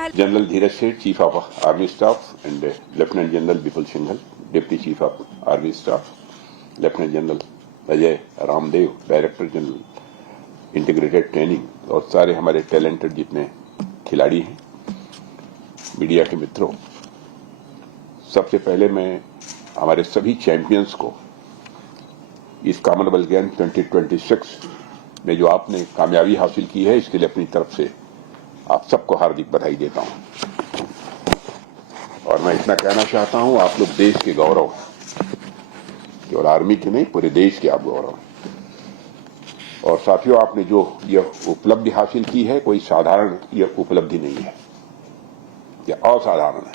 पहले जनरल धीरज सेठ, chief of army staff, and lieutenant general Vipul Singhal, deputy chief of army staff, lieutenant general Ajay Ramdev, director general integrated training, और सारे हमारे talented जितने खिलाड़ी हैं, मीडिया के मित्रों, सबसे पहले मैं हमारे सभी चैंपियंस को इस कॉमनवेल्थ गेम 2026 में जो आपने कामयाबी हासिल की है, इसके लिए अपनी तरफ से आप सबको हार्दिक बधाई देता हूं। और मैं इतना कहना चाहता हूं, आप लोग देश के गौरव हैं, केवल आर्मी के नहीं, पूरे देश के आप गौरव हैं। और साथियों, आपने जो यह उपलब्धि हासिल की है, कोई साधारण यह उपलब्धि नहीं है, यह असाधारण है।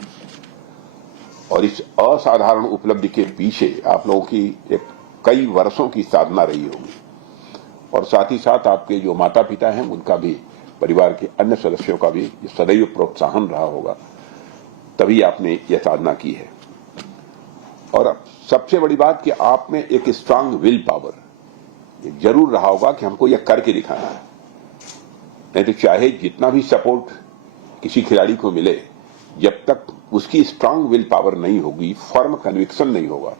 और इस असाधारण उपलब्धि के पीछे आप लोगों की एक कई वर्षों की साधना रही होगी, और साथ ही साथ आपके जो माता पिता हैं उनका भी, परिवार के अन्य सदस्यों का भी सदैव प्रोत्साहन रहा होगा, तभी आपने यह साधना की है। और सबसे बड़ी बात कि आप में एक स्ट्रांग विल पावर जरूर रहा होगा कि हमको यह करके दिखाना है। नहीं तो चाहे जितना भी सपोर्ट किसी खिलाड़ी को मिले, जब तक उसकी स्ट्रांग विल पावर नहीं होगी, फर्म कन्विक्शन नहीं होगा,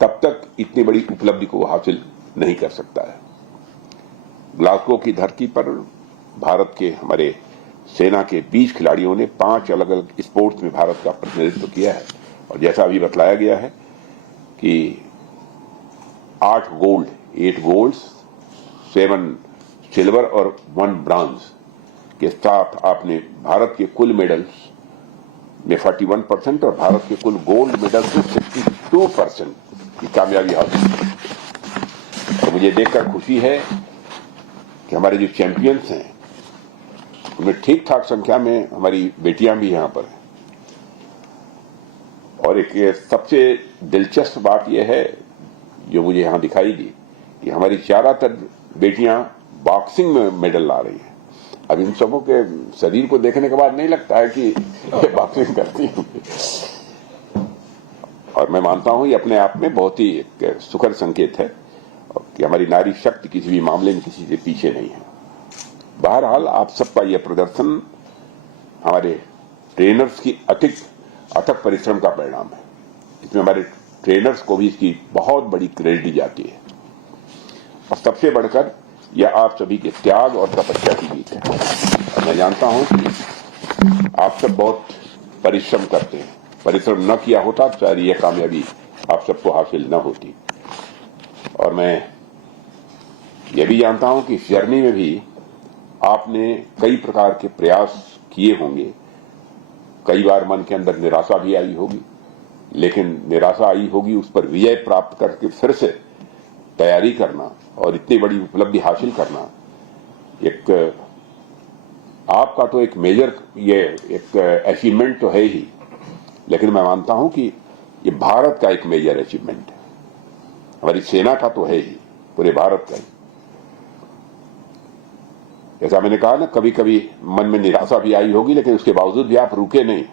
तब तक इतनी बड़ी उपलब्धि को हासिल नहीं कर सकता है। ग्लासगो की धरती पर भारत के हमारे सेना के 20 खिलाड़ियों ने 5 अलग अलग स्पोर्ट्स में भारत का प्रतिनिधित्व किया है, और जैसा अभी बतलाया गया है कि 8 गोल्ड, 7 सिल्वर और 1 ब्रॉन्ज के साथ आपने भारत के कुल मेडल्स में 41% और भारत के कुल गोल्ड मेडल्स में 62% की कामयाबी हासिल की। तो मुझे देखकर खुशी है कि हमारे जो चैंपियंस हैं उनमें ठीक ठाक संख्या में हमारी बेटियां भी यहां पर हैं। और एक सबसे दिलचस्प बात यह है जो मुझे यहां दिखाई दी कि हमारी ज्यादातर बेटियां बॉक्सिंग में मेडल ला रही हैं। अब इन सबों के शरीर को देखने के बाद नहीं लगता है कि ये बॉक्सिंग करती हैं, और मैं मानता हूं ये अपने आप में बहुत ही एक सुखद संकेत है कि हमारी नारी शक्ति किसी भी मामले में किसी से पीछे नहीं है। बहरहाल आप सबका यह प्रदर्शन हमारे ट्रेनर्स की अथक परिश्रम का परिणाम है। इसमें हमारे ट्रेनर्स को भी इसकी बहुत बड़ी क्रेडिट दी जाती है, और सबसे बढ़कर यह आप सभी के त्याग और तपस्या की जीत है। और मैं जानता हूं कि आप सब बहुत परिश्रम करते हैं, परिश्रम न किया होता तो शायद यह कामयाबी आप सबको हासिल न होती। और मैं यह भी जानता हूं कि इस जर्नी में भी आपने कई प्रकार के प्रयास किए होंगे, कई बार मन के अंदर निराशा भी आई होगी, लेकिन निराशा आई होगी, उस पर विजय प्राप्त करके फिर से तैयारी करना और इतनी बड़ी उपलब्धि हासिल करना, एक आपका तो एक मेजर ये एक अचीवमेंट तो है ही, लेकिन मैं मानता हूं कि ये भारत का एक मेजर अचीवमेंट है। हमारी सेना का तो है ही, पूरे भारत का ही। जैसा मैंने कहा ना, कभी कभी मन में निराशा भी आई होगी, लेकिन उसके बावजूद भी आप रुके नहीं,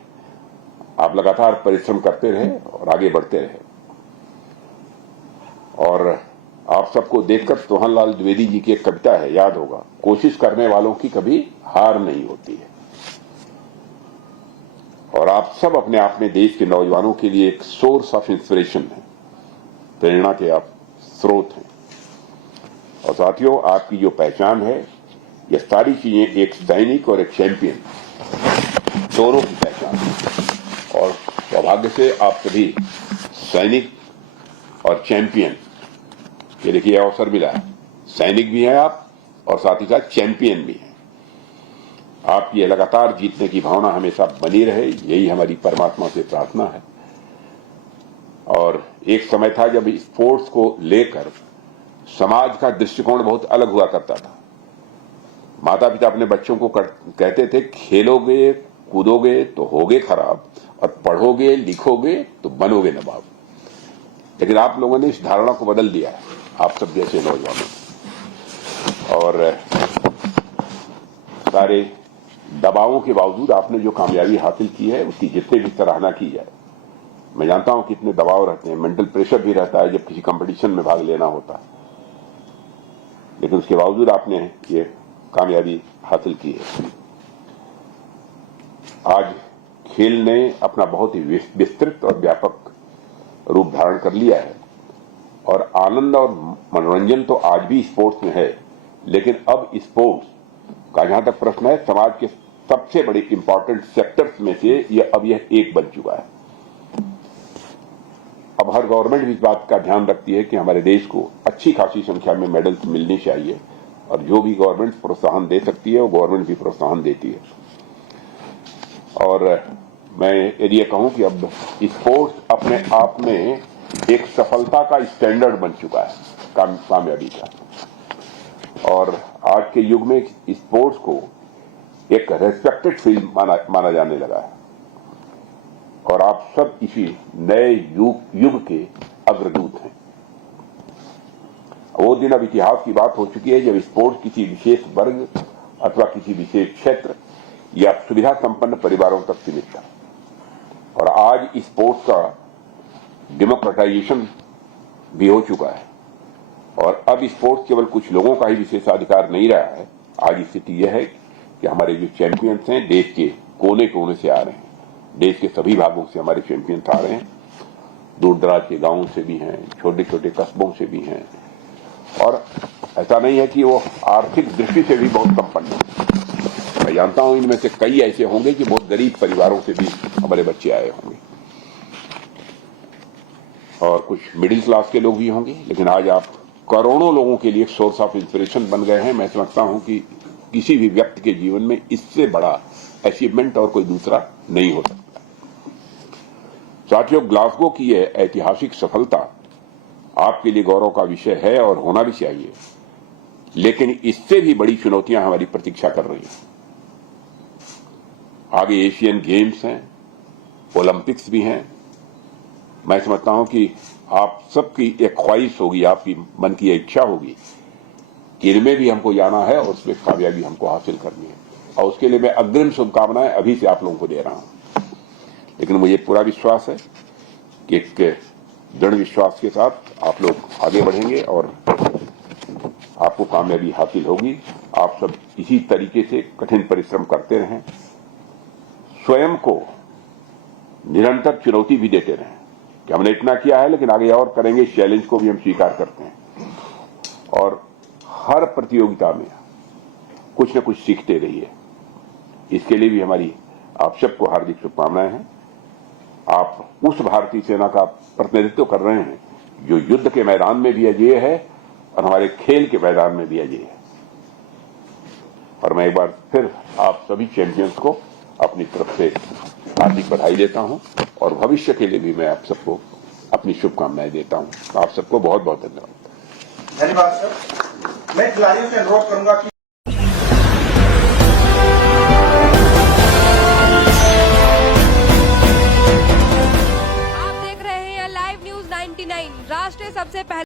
आप लगातार परिश्रम करते रहे और आगे बढ़ते रहे। और आप सबको देखकर सोहनलाल द्विवेदी जी की एक कविता है, याद होगा, कोशिश करने वालों की कभी हार नहीं होती है। और आप सब अपने आप में देश के नौजवानों के लिए एक सोर्स ऑफ इंस्पिरेशन है, प्रेरणा के आप स्रोत हैं। और साथियों, आपकी जो पहचान है, ये सारी चीजें एक सैनिक और एक चैंपियन दोनों की पहचान है। और सौभाग्य से आप सभी सैनिक और चैंपियन, ये देखिए अवसर मिला है, सैनिक भी हैं आप और साथ ही साथ चैंपियन भी हैं। आपकी लगातार जीतने की भावना हमेशा बनी रहे, यही हमारी परमात्मा से प्रार्थना है। और एक समय था जब स्पोर्ट्स को लेकर समाज का दृष्टिकोण बहुत अलग हुआ करता था। माता पिता अपने बच्चों को कहते थे, खेलोगे कूदोगे तो होगे खराब, और पढ़ोगे लिखोगे तो बनोगे नवाब। लेकिन आप लोगों ने इस धारणा को बदल दिया है, आप सब जैसे नौजवानों। और सारे दबावों के बावजूद आपने जो कामयाबी हासिल की है, उसकी जितने भी सराहना की जाए। मैं जानता हूं कितने दबाव रहते हैं, मेंटल प्रेशर भी रहता है जब किसी कंपटीशन में भाग लेना होता है, लेकिन उसके बावजूद आपने ये कामयाबी हासिल की है। आज खेल ने अपना बहुत ही विस्तृत और व्यापक रूप धारण कर लिया है और आनंद और मनोरंजन तो आज भी स्पोर्ट्स में है, लेकिन अब स्पोर्ट्स का जहां तक प्रश्न है, समाज के सबसे बड़े इंपॉर्टेंट सेक्टर्स में से यह एक बन चुका है। अब हर गवर्नमेंट भी इस बात का ध्यान रखती है कि हमारे देश को अच्छी खासी संख्या में मेडल्स मिलने चाहिए और जो भी गवर्नमेंट प्रोत्साहन दे सकती है वो गवर्नमेंट भी प्रोत्साहन देती है। और मैं यदि कहूं कि अब स्पोर्ट्स अपने आप में एक सफलता का स्टैंडर्ड बन चुका है, कामयाबी का, और आज के युग में स्पोर्ट्स को एक रेस्पेक्टेड फील्ड माना जाने लगा है और आप सब इसी नए युग के अग्रदूत हैं। वो दिन अब इतिहास की बात हो चुकी है जब स्पोर्ट्स किसी विशेष वर्ग अथवा किसी विशेष क्षेत्र या सुविधा संपन्न परिवारों तक सीमित था और आज स्पोर्ट्स का डेमोक्रेटाइजेशन भी हो चुका है और अब स्पोर्ट्स केवल कुछ लोगों का ही विशेषाधिकार नहीं रहा है। आज स्थिति यह है कि हमारे जो चैंपियंस हैं देश के कोने कोने से आ रहे हैं, देश के सभी भागों से हमारे चैंपियंस आ रहे हैं, दूर दराज के गांवों से भी हैं, छोटे छोटे कस्बों से भी हैं और ऐसा नहीं है कि वो आर्थिक दृष्टि से भी बहुत संपन्न है। मैं जानता हूं इनमें से कई ऐसे होंगे कि बहुत गरीब परिवारों से भी हमारे बच्चे आए होंगे और कुछ मिडिल क्लास के लोग भी होंगे, लेकिन आज आप करोड़ों लोगों के लिए एक सोर्स ऑफ इंस्पिरेशन बन गए हैं। मैं समझता हूं कि किसी भी व्यक्ति के जीवन में इससे बड़ा अचीवमेंट और कोई दूसरा नहीं हो सकता। साथियों, ग्लासगो की यह ऐतिहासिक सफलता आपके लिए गौरव का विषय है और होना भी चाहिए, लेकिन इससे भी बड़ी चुनौतियां हमारी प्रतीक्षा कर रही हैं। आगे एशियन गेम्स हैं, ओलंपिक्स भी हैं। मैं समझता हूं कि आप सबकी एक ख्वाहिश होगी, आपकी मन की इच्छा होगी कि इनमें भी हमको जाना है और उसमें कामयाबी हमको हासिल करनी है और उसके लिए मैं अग्रिम शुभकामनाएं अभी से आप लोगों को दे रहा हूं। लेकिन मुझे पूरा विश्वास है कि एक दृढ़ विश्वास के साथ आप लोग आगे बढ़ेंगे और आपको कामयाबी हासिल होगी। आप सब इसी तरीके से कठिन परिश्रम करते रहें, स्वयं को निरंतर चुनौती भी देते रहें कि हमने इतना किया है लेकिन आगे और करेंगे। इस चैलेंज को भी हम स्वीकार करते हैं और हर प्रतियोगिता में कुछ न कुछ सीखते रहिए। इसके लिए भी हमारी आप सबको हार्दिक शुभकामनाएं हैं। आप उस भारतीय सेना का प्रतिनिधित्व कर रहे हैं जो युद्ध के मैदान में भी अजेय है और हमारे खेल के मैदान में भी अजेय है। और मैं एक बार फिर आप सभी चैंपियंस को अपनी तरफ से हार्दिक बधाई देता हूं और भविष्य के लिए भी मैं आप सबको अपनी शुभकामनाएं देता हूं। आप सबको बहुत बहुत धन्यवाद। धन्यवाद सर। मैं खिलाड़ियों से अनुरोध करूंगा कि